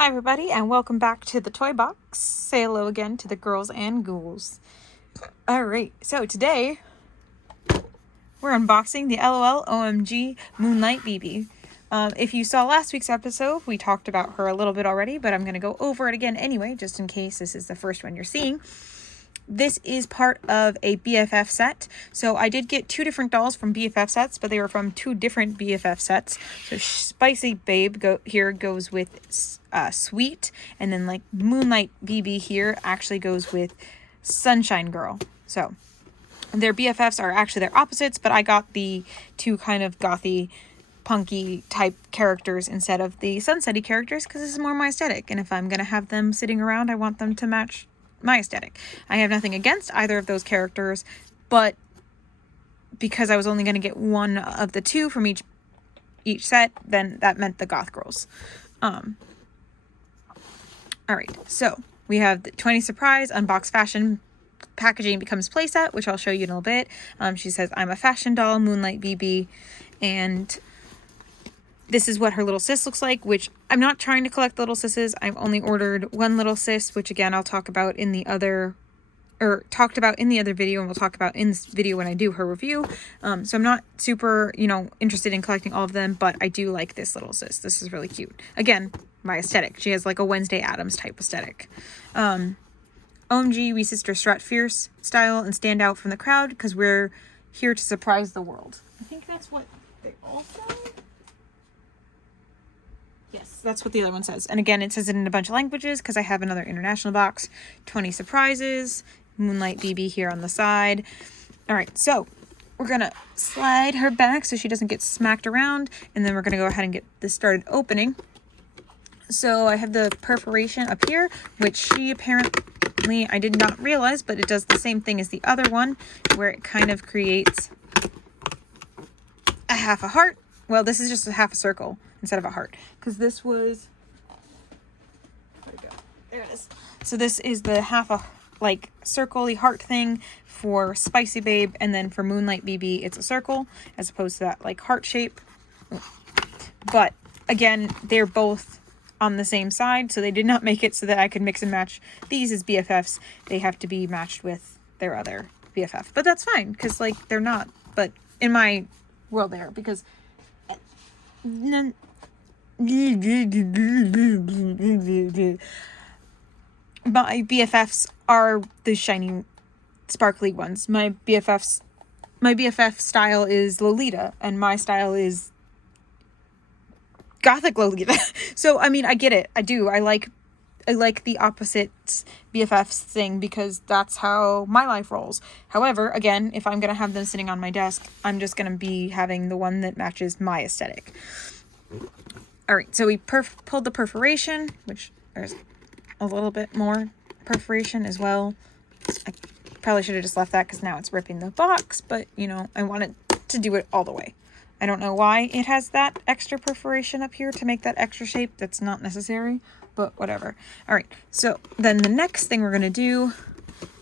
Hi everybody and welcome back to the toy box. Say hello again to the girls and ghouls. Alright, so today we're unboxing the LOL OMG Moonlight B.B. If you saw last week's episode, we talked about her a little bit already, but I'm going to go over it again anyway, just in case this is the first one you're seeing. This is part of a BFF set. So I did get two different dolls from BFF sets, but they were from two different BFF sets. So Spicy Babe here goes with Sweet, and then like Moonlight BB here actually goes with Sunshine Girl. So their BFFs are actually their opposites, but I got the two kind of gothy, punky type characters instead of the sunsetty characters because this is more my aesthetic. And if I'm going to have them sitting around, I want them to match my aesthetic. I have nothing against either of those characters, but because I was only going to get one of the two from each set, then that meant the goth girls. Alright, so we have the 20 surprise unbox fashion packaging becomes playset, which I'll show you in a little bit. She says, I'm a fashion doll, Moonlight BB, and this is what her little sis looks like, which I'm not trying to collect little sisses. I've only ordered one little sis, which again, I'll talk about in the other, or talked about in the other video, and we'll talk about in this video when I do her review. So I'm not super, interested in collecting all of them, but I do like this little sis. This is really cute. Again, my aesthetic. She has like a Wednesday Addams type aesthetic. OMG, we sister strut fierce style and stand out from the crowd because we're here to surprise the world. I think that's what they all say. Yes, that's what the other one says. And again, it says it in a bunch of languages because I have another international box. 20 surprises. Moonlight BB here on the side. All right, so we're going to slide her back so she doesn't get smacked around. And then we're going to go ahead and get this started opening. So I have the perforation up here, which she apparently, I did not realize, but it does the same thing as the other one, where it kind of creates a half a heart. Well, this is just a half a circle instead of a heart, because this was, where'd it go? There it is. So this is the half a like circle-y heart thing for Spicy Babe, and then for Moonlight BB it's a circle as opposed to that like heart shape. But again, they're both on the same side, so they did not make it so that I could mix and match these as BFFs. They have to be matched with their other BFF, but that's fine because like they're not, but in my world they are, because my BFFs are the shiny, sparkly ones. My BFF style is Lolita, and my style is Gothic Lolita. So, I mean, I get it. I do. I like the opposite BFFs thing because that's how my life rolls. However, again, if I'm going to have them sitting on my desk, I'm just going to be having the one that matches my aesthetic. All right, so we pulled the perforation, which there's a little bit more perforation as well. I probably should have just left that because now it's ripping the box, but, I wanted to do it all the way. I don't know why it has that extra perforation up here to make that extra shape. That's not necessary, but whatever. All right, so then the next thing we're going to do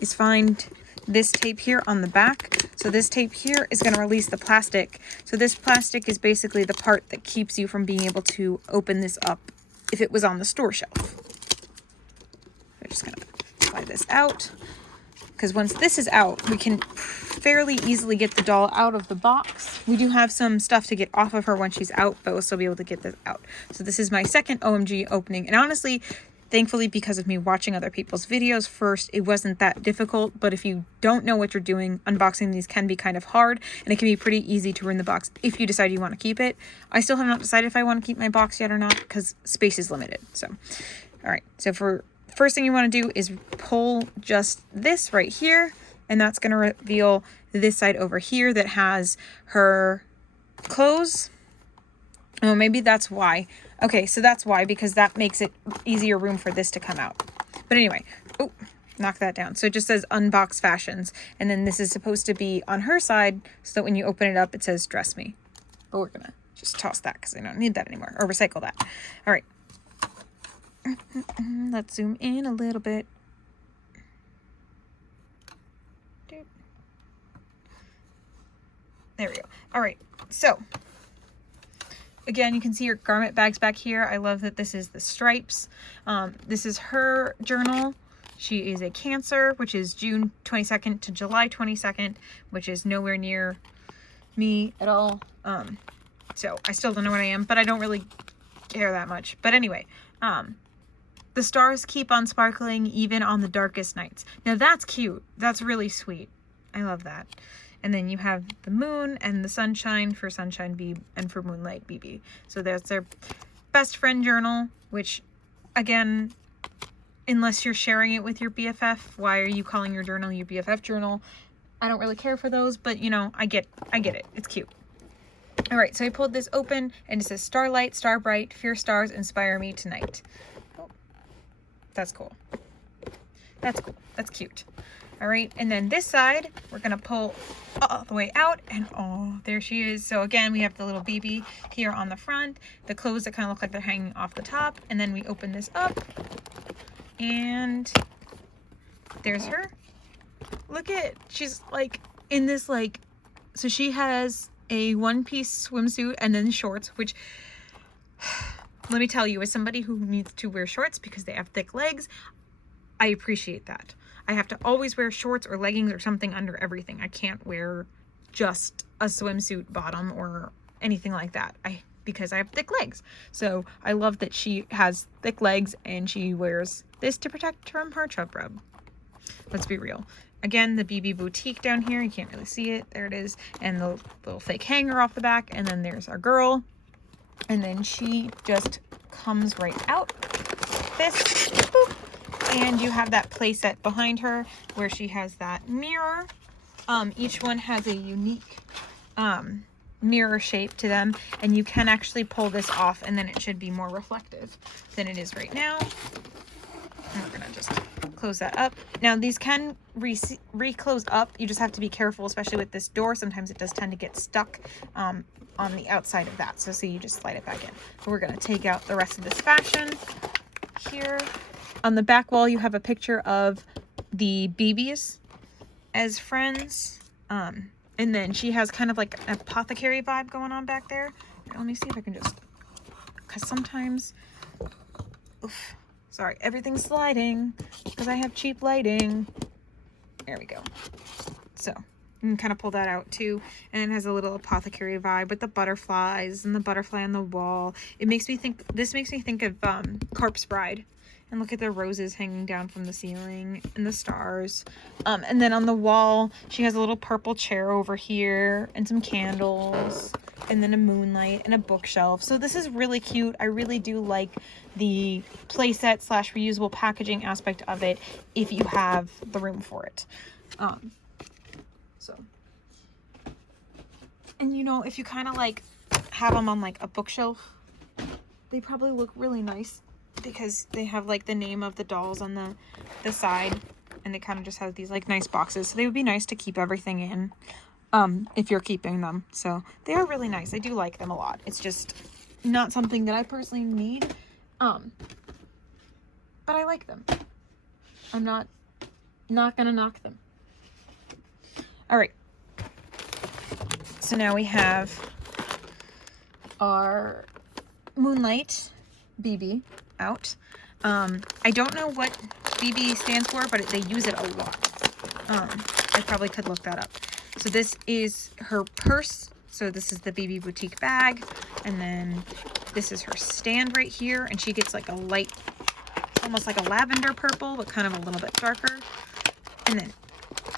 is find this tape here on the back. So this tape here is going to release the plastic. So this plastic is basically the part that keeps you from being able to open this up if it was on the store shelf. I'm just going to slide this out, because once this is out, we can fairly easily get the doll out of the box. We do have some stuff to get off of her when she's out, but we'll still be able to get this out. So this is my second OMG opening. And honestly, thankfully, because of me watching other people's videos first, it wasn't that difficult. But if you don't know what you're doing, unboxing these can be kind of hard, and it can be pretty easy to ruin the box if you decide you want to keep it. I still have not decided if I want to keep my box yet or not, because space is limited. So, all right. So first thing you want to do is pull just this right here, and that's going to reveal this side over here that has her clothes. Oh, maybe that's why. Okay, so that's why, because that makes it easier room for this to come out. But anyway, oh, knock that down. So it just says Unbox Fashions, and then this is supposed to be on her side so that when you open it up, it says Dress Me. But we're going to just toss that because I don't need that anymore, or recycle that. All right. Let's zoom in a little bit. There we go. All right, so again, you can see her garment bags back here. I love that this is the stripes. This is her journal. She is a Cancer, which is June 22nd to July 22nd, which is nowhere near me at all. So I still don't know what I am, but I don't really care that much. But anyway, the stars keep on sparkling even on the darkest nights. Now that's cute. That's really sweet. I love that. And then you have the moon and the sunshine for Sunshine B and for Moonlight BB. So there's their best friend journal, which again, unless you're sharing it with your BFF, why are you calling your journal your BFF journal? I don't really care for those, but you know, I get it. It's cute. All right, so I pulled this open and it says Starlight, Star Bright, Fierce Stars Inspire Me Tonight. Oh, that's cool. That's cool. That's cute. All right, and then this side, we're gonna pull all the way out, and oh, there she is. So again, we have the little BB here on the front, the clothes that kind of look like they're hanging off the top, and then we open this up, and there's her. Look at, she's like in this like, so she has a one-piece swimsuit and then shorts, which let me tell you, as somebody who needs to wear shorts because they have thick legs, I appreciate that. I have to always wear shorts or leggings or something under everything. I can't wear just a swimsuit bottom or anything like that because I have thick legs. So I love that she has thick legs and she wears this to protect from her chub rub. Let's be real. Again, the BB boutique down here. You can't really see it. There it is. And the little fake hanger off the back. And then there's our girl. And then she just comes right out. This. Boop. And you have that play set behind her where she has that mirror. Each one has a unique mirror shape to them, and you can actually pull this off and then it should be more reflective than it is right now. And we're gonna just close that up. Now these can re-close up. You just have to be careful, especially with this door. Sometimes it does tend to get stuck on the outside of that. So see, you just slide it back in. But we're gonna take out the rest of this fashion here. On the back wall, you have a picture of the BBs as friends. And then she has kind of like an apothecary vibe going on back there. Let me see if I can just, because sometimes, oof, sorry, everything's sliding because I have cheap lighting. There we go. So you can kind of pull that out too. And it has a little apothecary vibe with the butterflies and the butterfly on the wall. It makes me think, this makes me think of Corpse Bride. And look at the roses hanging down from the ceiling and the stars. And then on the wall, she has a little purple chair over here and some candles and then a moonlight and a bookshelf. So this is really cute. I really do like the playset / reusable packaging aspect of it if you have the room for it. And you know, if you kind of like have them on like a bookshelf, they probably look really nice, because they have like the name of the dolls on the side, and they kind of just have these like nice boxes, so they would be nice to keep everything in if you're keeping them. So they are really nice. I do like them a lot. It's just not something that I personally need, but I like them. I'm not gonna knock them. All right, so now we have our Moonlight BB out. I don't know what BB stands for, but they use it a lot. I probably could look that up. So this is her purse. So this is the BB boutique bag, and then this is her stand right here, and she gets like a light, almost like a lavender purple, but kind of a little bit darker. And then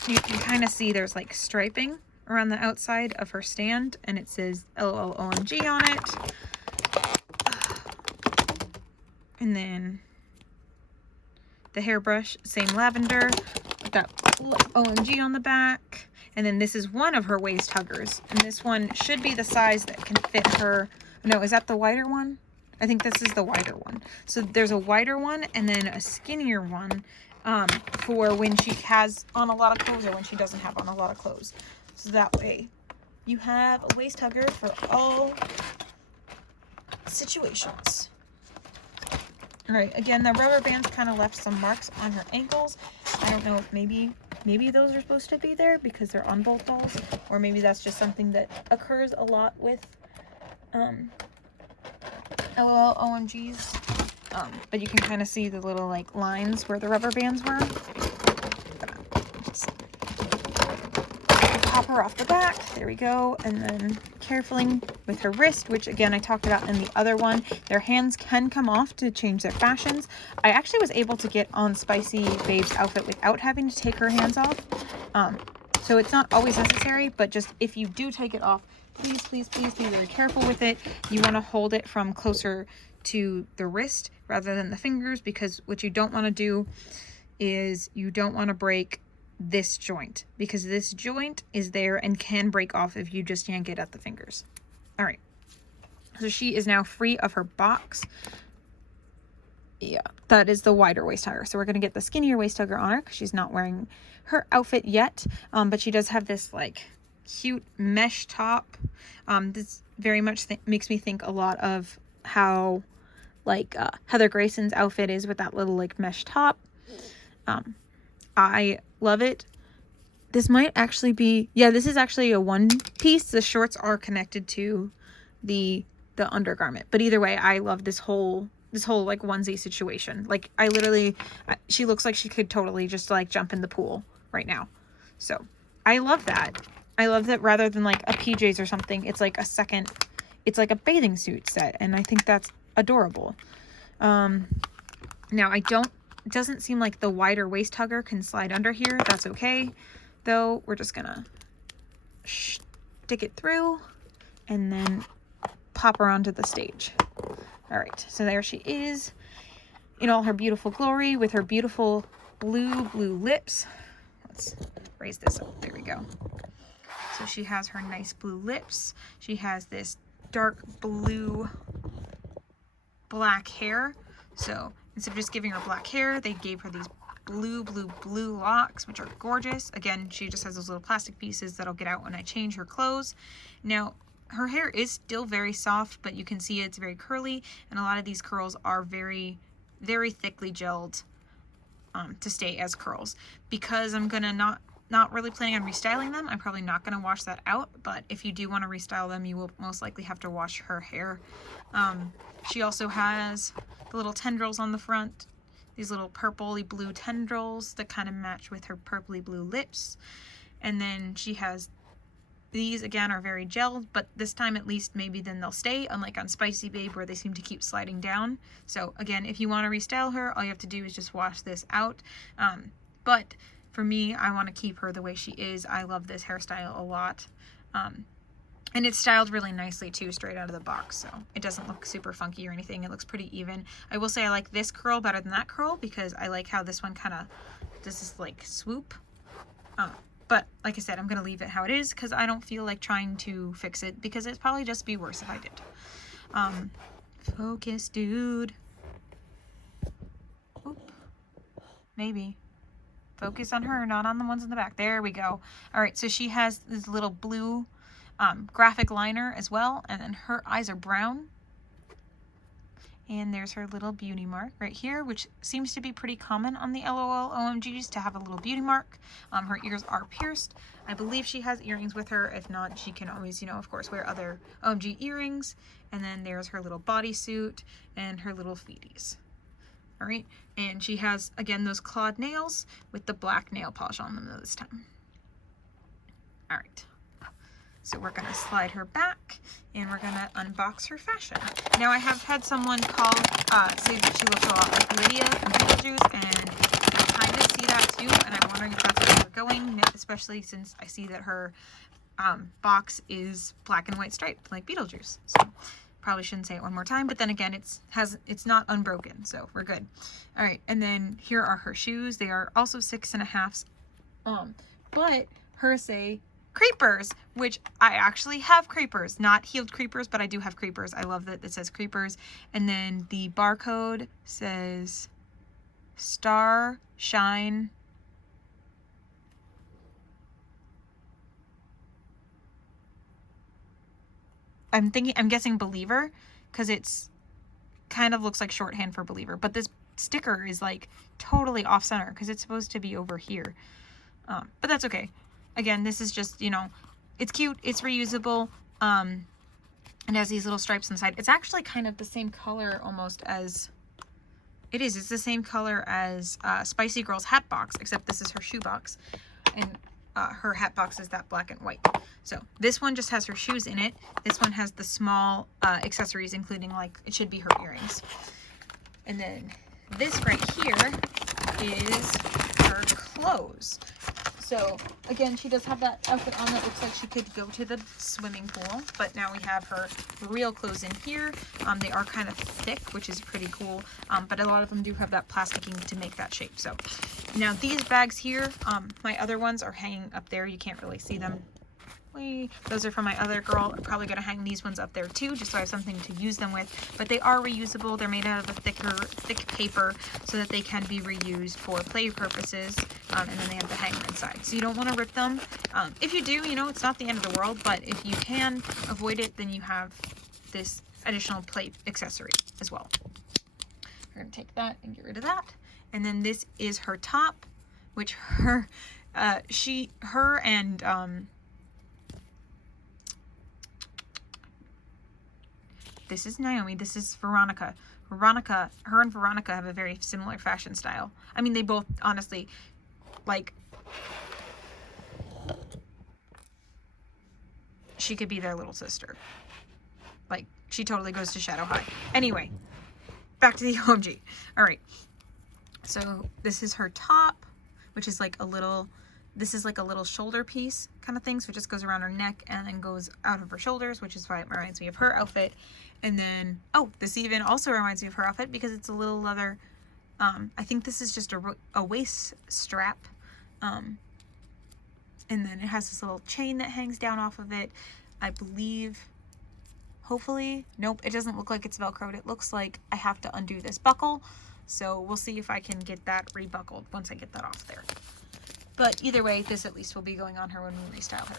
you can kind of see there's like striping around the outside of her stand, and it says LOL OMG on it. And then the hairbrush, same lavender, with that OMG on the back. And then this is one of her waist huggers. And this one should be the size that can fit her. No, is that the wider one? I think this is the wider one. So there's a wider one and then a skinnier one for when she has on a lot of clothes or when she doesn't have on a lot of clothes. So that way you have a waist hugger for all situations. All right, again, the rubber bands kind of left some marks on her ankles. I don't know if maybe those are supposed to be there because they're on both dolls, or maybe that's just something that occurs a lot with LOL OMGs. But you can kind of see the little like lines where the rubber bands were. Just pop her off the back. There we go. And then carefully with her wrist, which again I talked about in the other one, their hands can come off to change their fashions. I actually was able to get on Spicy Babe's outfit without having to take her hands off. So it's not always necessary, but just if you do take it off, please, please, please be very careful with it. You want to hold it from closer to the wrist rather than the fingers, because what you don't want to do is you don't want to break this joint, because this joint is there and can break off if you just yank it at the fingers. All right, so she is now free of her box. Yeah, that is the wider waist hugger. So we're going to get the skinnier waist hugger on her because she's not wearing her outfit yet, but she does have this like cute mesh top. This very much makes me think a lot of how like Heather Grayson's outfit is with that little like mesh top. I love it. This might actually be, yeah, this is actually a one piece. The shorts are connected to the undergarment, but either way, I love this whole like onesie situation. Like I literally, she looks like she could totally just like jump in the pool right now. So I love that. I love that rather than like a PJs or something, it's like a second, it's like a bathing suit set. And I think that's adorable. Now it doesn't seem like the wider waist hugger can slide under here. That's okay though. We're just gonna stick it through and then pop her onto the stage. All right, so there she is in all her beautiful glory with her beautiful blue lips. Let's raise this up. There we go. So she has her nice blue lips. She has this dark blue black hair. So instead of just giving her black hair, they gave her these blue locks, which are gorgeous. Again, she just has those little plastic pieces that'll get out when I change her clothes. Now, her hair is still very soft, but you can see it's very curly, and a lot of these curls are very, very thickly gelled to stay as curls. Because I'm gonna not really planning on restyling them, I'm probably not gonna wash that out, but if you do want to restyle them, you will most likely have to wash her hair. She also has the little tendrils on the front, these little purpley blue tendrils that kind of match with her purpley blue lips, and then she has these again are very gelled, but this time at least maybe then they'll stay, unlike on Spicy Babe where they seem to keep sliding down. So again, if you want to restyle her, all you have to do is just wash this out. But for me, I want to keep her the way she is. I love this hairstyle a lot. And it's styled really nicely too, straight out of the box, so it doesn't look super funky or anything. It looks pretty even. I will say I like this curl better than that curl because I like how this one kind of does this like swoop. But like I said, I'm going to leave it how it is because I don't feel like trying to fix it because it'd probably just be worse if I did. Focus, dude. Oop. Maybe. Focus on her, not on the ones in the back. There we go. All right, so she has this little blue graphic liner as well, and then her eyes are brown. And there's her little beauty mark right here, which seems to be pretty common on the LOL OMGs to have a little beauty mark. Her ears are pierced. I believe she has earrings with her. If not, she can always, of course, wear other OMG earrings. And then there's her little bodysuit and her little feeties. All right, and she has, again, those clawed nails with the black nail polish on them this time. All right. So we're going to slide her back and we're going to unbox her fashion. Now I have had someone call, say that she looks a lot like Lydia from Beetlejuice, and I kind of see that too, and I'm wondering if that's where we're going, especially since I see that her box is black and white striped like Beetlejuice. So probably shouldn't say it one more time, but then again, it's not unbroken, so we're good. All right, and then here are her shoes. They are also 6.5s, but hers say creepers, which I actually have creepers, not heeled creepers, but I do have creepers. I love that it says creepers. And then the barcode says Star Shine. I'm guessing Believer, because it's kind of looks like shorthand for Believer, but this sticker is like totally off center because it's supposed to be over here. But that's okay. Again, this is just, it's cute, it's reusable. and has these little stripes on the side. It's actually kind of the same color almost as, it's the same color as Spicy Girl's hat box, except this is her shoe box. And her hat box is that black and white. So this one just has her shoes in it. This one has the small accessories, including like, it should be her earrings. And then this right here is her clothes. So again, she does have that outfit on that looks like she could go to the swimming pool, but now we have her real clothes in here. They are kind of thick, which is pretty cool, but a lot of them do have that plasticking to make that shape. So now these bags here, my other ones are hanging up there. You can't really see them. Those are from my other girl. I'm probably going to hang these ones up there too, just so I have something to use them with. But they are reusable. They're made out of a thick paper so that they can be reused for play purposes. And then they have the hanger inside. So you don't want to rip them. If you do, you know, it's not the end of the world. But if you can avoid it, then you have this additional plate accessory as well. We're going to take that and get rid of that. And then this is her top, which her and this is Naomi. This is Veronica. Her and Veronica have a very similar fashion style. I mean, they both, honestly, like, she could be their little sister. Like, she totally goes to Shadow High. Anyway, back to the OMG. All right. So this is her top, which is like a little, this is like a little shoulder piece kind of thing. So it just goes around her neck and then goes out of her shoulders, which is why it reminds me of her outfit. And then, oh, this even also reminds me of her outfit because it's a little leather, I think this is just a waist strap. And then it has this little chain that hangs down off of it. I believe, hopefully, nope, it doesn't look like it's Velcroed. It looks like I have to undo this buckle. So we'll see if I can get that rebuckled once I get that off there. But either way, this at least will be going on her when we restyle her.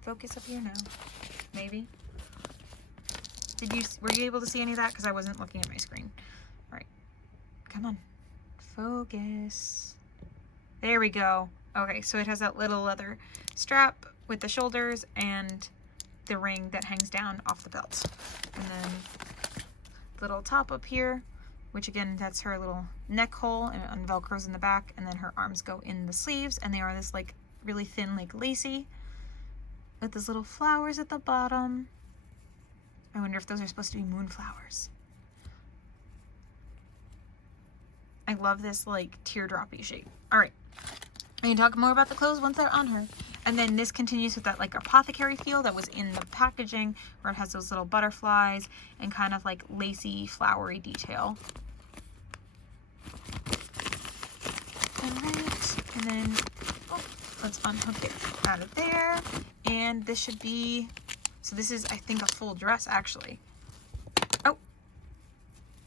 Focus up here now. Maybe. Were you able to see any of that? Because I wasn't looking at my screen. All right. Come on. Focus. There we go. Okay, so it has that little leather strap with the shoulders and the ring that hangs down off the belt. And then little top up here, which again, that's her little neck hole and Velcro's in the back. And then her arms go in the sleeves and they are this like really thin, like lacy with those little flowers at the bottom. I wonder if those are supposed to be moonflowers. I love this like teardroppy shape. All right, I can talk more about the clothes once they're on her. And then this continues with that like apothecary feel that was in the packaging, where it has those little butterflies and kind of like lacy, flowery detail. All right, and then let's unhook it out of there. And this should be, so this is, I think, a full dress actually. Oh,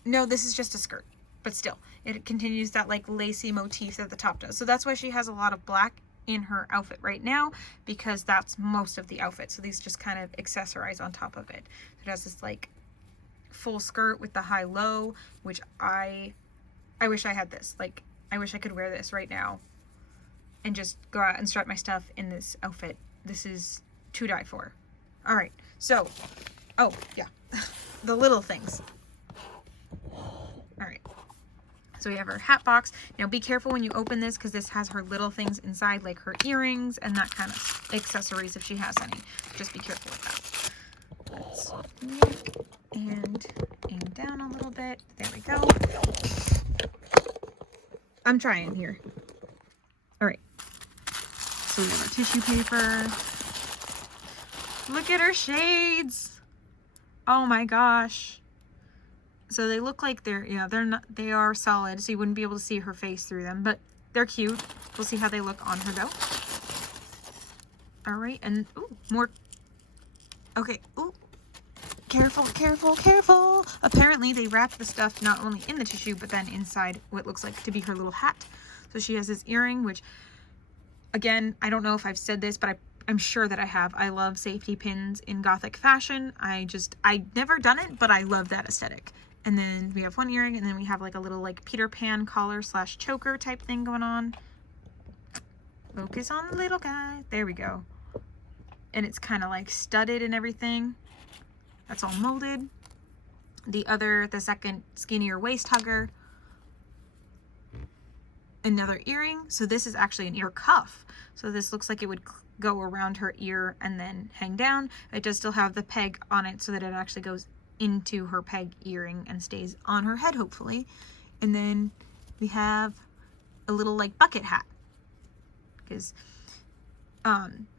no, this is just a skirt, but still, it continues that like lacy motif that the top does. So that's why she has a lot of black in her outfit right now, because that's most of the outfit. So these just kind of accessorize on top of it. It has this like full skirt with the high-low, which I wish I had this. Like, I wish I could wear this right now and just go out and strap my stuff in this outfit. This is to die for. All right, so, oh yeah, the little things. All right, so we have her hat box. Now be careful when you open this, because this has her little things inside, like her earrings and that kind of accessories if she has any. Just be careful with that. Let's yank and aim down a little bit. There we go. I'm trying here. All right, so we have our tissue paper. Look at her shades. Oh my gosh. So they look like they are solid, so you wouldn't be able to see her face through them, but they're cute. We'll see how they look on her though. All right, and ooh, more. Okay, ooh. Careful, careful, careful. Apparently they wrapped the stuff not only in the tissue, but then inside what looks like to be her little hat. So she has this earring, which, again, I don't know if I've said this, but I'm sure that I have. I love safety pins in gothic fashion. I've never done it, but I love that aesthetic. And then we have one earring, and then we have like a little like Peter Pan collar / choker type thing going on. Focus on the little guy. There we go. and it's kind of like studded and everything. That's all molded. The second skinnier waist hugger. Another earring. So this is actually an ear cuff. So this looks like it would go around her ear and then hang down. It does still have the peg on it so that it actually goes into her peg earring and stays on her head, hopefully. And then we have a little like bucket hat, because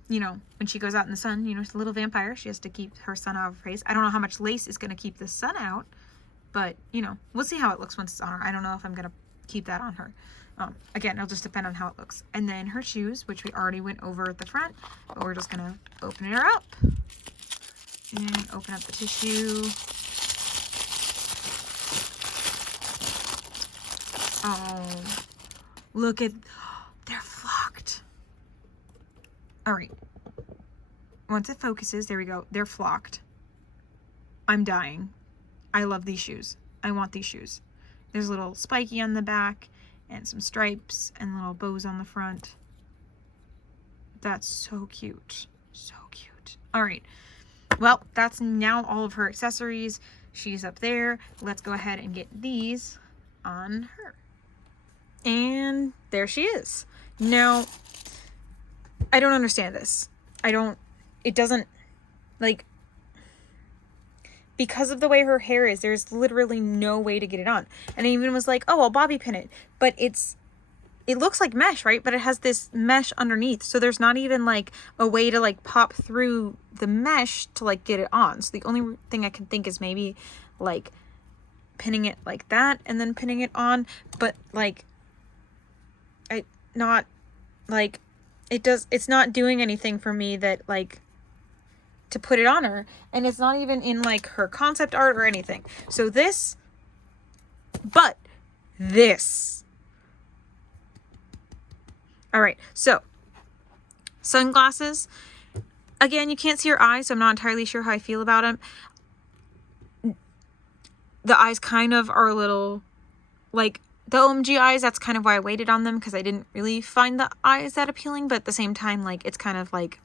you know, when she goes out in the sun, you know, she's a little vampire, she has to keep her sun out of her face. I don't know how much lace is going to keep the sun out, but you know, we'll see how it looks once it's on her. I don't know if I'm going to keep that on her. Again, it'll just depend on how it looks. And then her shoes, which we already went over at the front, but we're just gonna open her up and open up the tissue. Oh, look at, they're flocked. All right, once it focuses, there we go, they're flocked. I'm dying. I love these shoes. I want these shoes. There's a little spiky on the back and some stripes and little bows on the front. That's so cute. So cute. All right. Well, that's now all of her accessories. She's up there. Let's go ahead and get these on her. And there she is. Now, I don't understand this. It doesn't, like, because of the way her hair is, there's literally no way to get it on. And I even was like, oh, I'll bobby pin it. But it looks like mesh, right? But it has this mesh underneath. So there's not even like a way to like pop through the mesh to like get it on. So the only thing I can think is maybe like pinning it like that and then pinning it on. But like, it's not doing anything for me that like, to put it on her, and it's not even in like her concept art or anything. So this, but this. All right, so sunglasses. Again, you can't see her eyes, so I'm not entirely sure how I feel about them. The eyes kind of are a little like the OMG eyes. That's kind of why I waited on them, because I didn't really find the eyes that appealing, but at the same time, like, it's kind of like,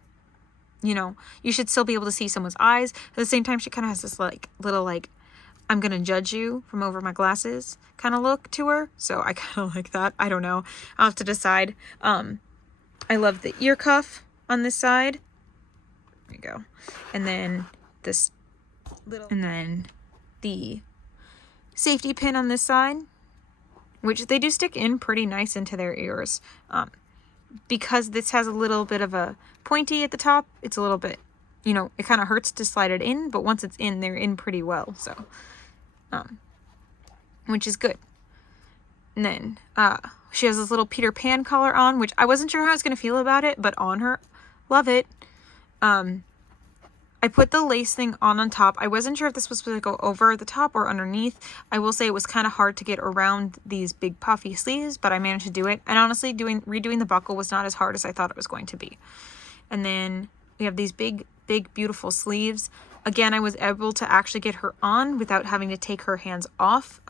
you know, you should still be able to see someone's eyes. At the same time, she kind of has this like little like, I'm gonna judge you from over my glasses kind of look to her. So I kind of like that. I don't know. I'll have to decide. I love the ear cuff on this side. There you go. And then this little, and then the safety pin on this side, which they do stick in pretty nice into their ears. Because this has a little bit of a pointy at the top, it's a little bit, you know, it kind of hurts to slide it in, but once it's in, they're in pretty well. So, which is good. And then, she has this little Peter Pan collar on, which I wasn't sure how I was going to feel about it, but on her, love it. I put the lace thing on top. I wasn't sure if this was supposed to go over the top or underneath. I will say it was kind of hard to get around these big puffy sleeves, but I managed to do it. And honestly, redoing the buckle was not as hard as I thought it was going to be. And then we have these big, beautiful sleeves. Again, I was able to actually get her on without having to take her hands off.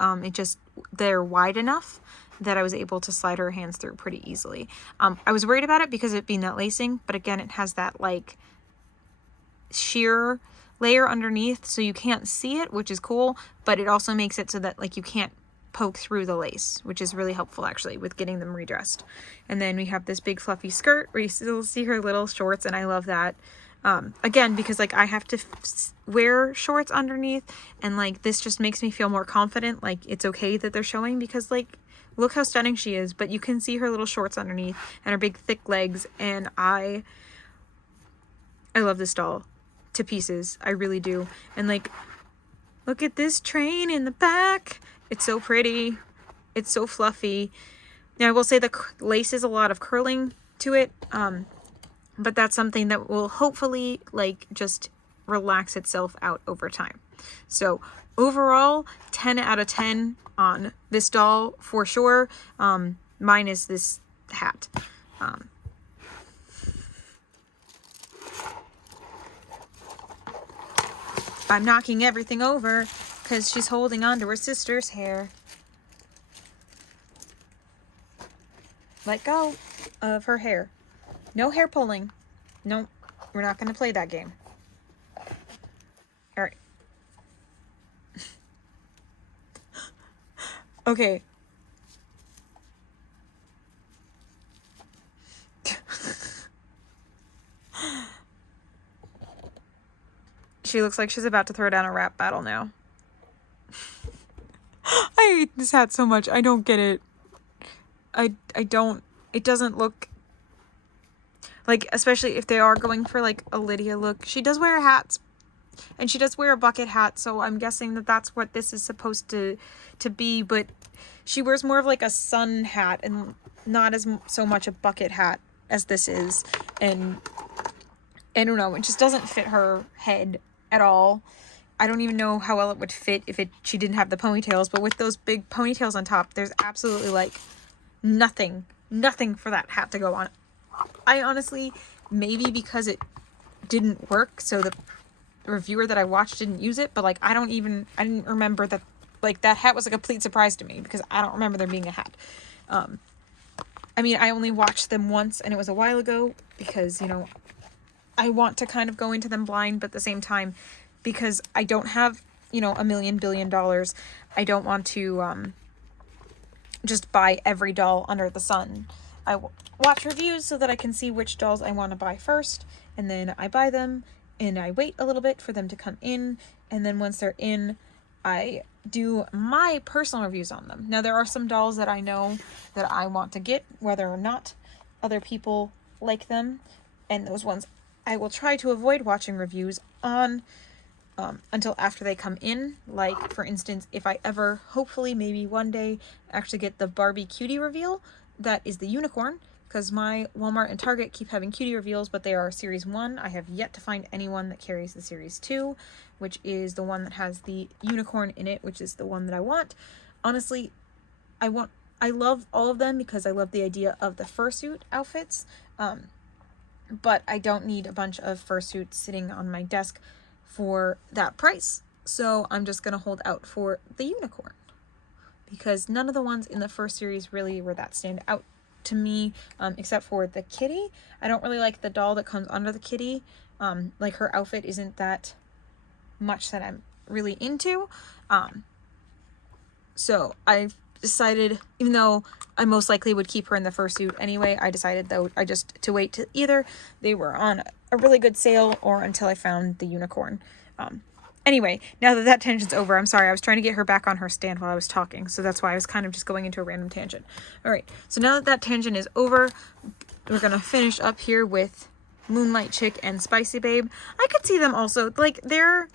They're wide enough that I was able to slide her hands through pretty easily. I was worried about it because of it being that lacing, but again, it has that like sheer layer underneath, so you can't see it, which is cool, but it also makes it so that like you can't poke through the lace, which is really helpful actually with getting them redressed. And then we have this big fluffy skirt where you still see her little shorts, and I love that. Again, because like I have to wear shorts underneath, and like this just makes me feel more confident, like it's okay that they're showing, because like look how stunning she is, but you can see her little shorts underneath and her big thick legs, and I love this doll to pieces. I really do. And like, look at this train in the back. It's so pretty. It's so fluffy. Now I will say the lace is a lot of curling to it, but that's something that will hopefully like just relax itself out over time. So overall, 10 out of 10 on this doll for sure. Minus this hat. I'm knocking everything over because she's holding on to her sister's hair. Let go of her hair. No hair pulling. No, We're not going to play that game. All right. Okay. She looks like she's about to throw down a rap battle now. I hate this hat so much. I don't get it. I don't. It doesn't look like, especially if they are going for like a Lydia look. She does wear hats, and she does wear a bucket hat, so I'm guessing that that's what this is supposed to be, but she wears more of like a sun hat and not as so much a bucket hat as this is, and I don't know, it just doesn't fit her head at all. I don't even know how well it would fit if she didn't have the ponytails, but with those big ponytails on top, there's absolutely like nothing for that hat to go on. I honestly, maybe because it didn't work, so the reviewer that I watched didn't use it, but like I didn't remember that, like, that hat was a complete surprise to me because I don't remember there being a hat. I mean, I only watched them once and it was a while ago because, you know, I want to kind of go into them blind, but at the same time, because I don't have, you know, $1 billion, I don't want to just buy every doll under the sun. I watch reviews so that I can see which dolls I want to buy first, and then I buy them, and I wait a little bit for them to come in, and then once they're in, I do my personal reviews on them. Now, there are some dolls that I know that I want to get, whether or not other people like them, and those ones I will try to avoid watching reviews on until after they come in. Like, for instance, if I ever, hopefully, maybe one day, actually get the Barbie Cutie reveal, that is the unicorn, because my Walmart and Target keep having cutie reveals, but they are Series 1. I have yet to find anyone that carries the Series 2, which is the one that has the unicorn in it, which is the one that I want. Honestly, I love all of them because I love the idea of the fursuit outfits, but I don't need a bunch of fursuits sitting on my desk for that price. So I'm just going to hold out for the unicorn, because none of the ones in the first series really were that stand out to me, except for the kitty. I don't really like the doll that comes under the kitty. Like, her outfit isn't that much that I'm really into. So I've decided, even though I most likely would keep her in the fursuit anyway, I decided though to wait to either they were on a really good sale or until I found the unicorn. Anyway, now that tangent's over, I'm sorry, I was trying to get her back on her stand while I was talking, so that's why I was kind of just going into a random tangent. Alright, so now that tangent is over, we're gonna finish up here with Moonlight Chick and Spicy Babe. I could see them also, like, they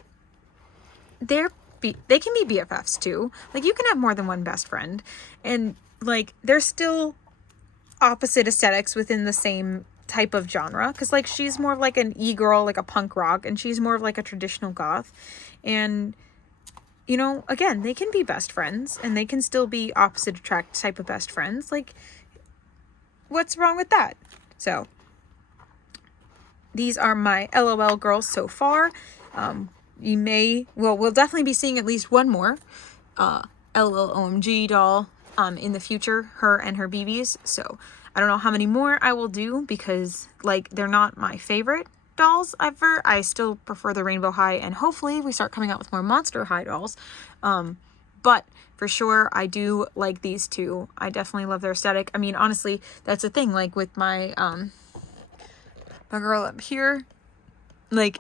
can be BFFs too. Like, you can have more than one best friend, and like, they're still opposite aesthetics within the same type of genre, because like, she's more of like an e-girl, like a punk rock, and she's more of like a traditional goth. And, you know, again, they can be best friends and they can still be opposite attract type of best friends. Like, what's wrong with that? So these are my LOL girls so far. We'll definitely be seeing at least one more LOL OMG doll in the future, her and her BBs. So I don't know how many more I will do, because like, they're not my favorite dolls ever. I still prefer the Rainbow High, and hopefully we start coming out with more Monster High dolls. But for sure, I do like these two. I definitely love their aesthetic. I mean, honestly, that's the thing, like with my my girl up here, like,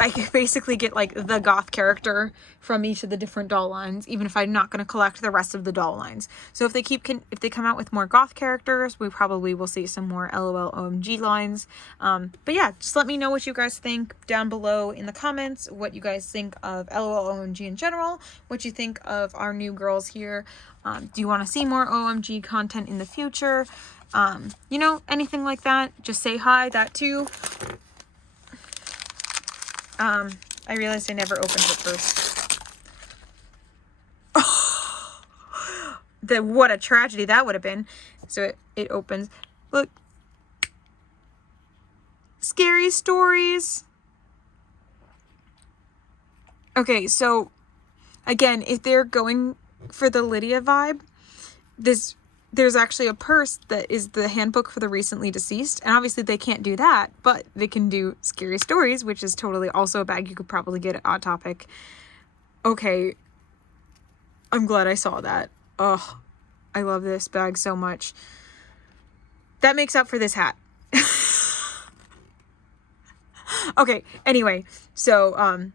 I basically get like the goth character from each of the different doll lines, even if I'm not going to collect the rest of the doll lines. So if they come out with more goth characters, we probably will see some more LOL OMG lines. But yeah, just let me know what you guys think down below in the comments, what you guys think of LOL OMG in general, what you think of our new girls here. Do you want to see more OMG content in the future? You know, anything like that, just say hi, that too. I realized I never opened it first. What a tragedy that would have been. So it opens. Look. Scary stories. Okay, so again, if they're going for the Lydia vibe, this there's actually a purse that is the handbook for the recently deceased, and obviously they can't do that, but they can do scary stories, which is totally also a bag you could probably get at Odd Topic. Okay, I'm glad I saw that. Oh, I love this bag so much. That makes up for this hat. Okay, anyway, so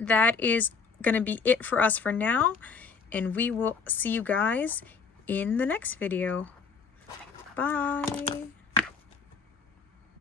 that is gonna be it for us for now, and we will see you guys in the next video. Bye.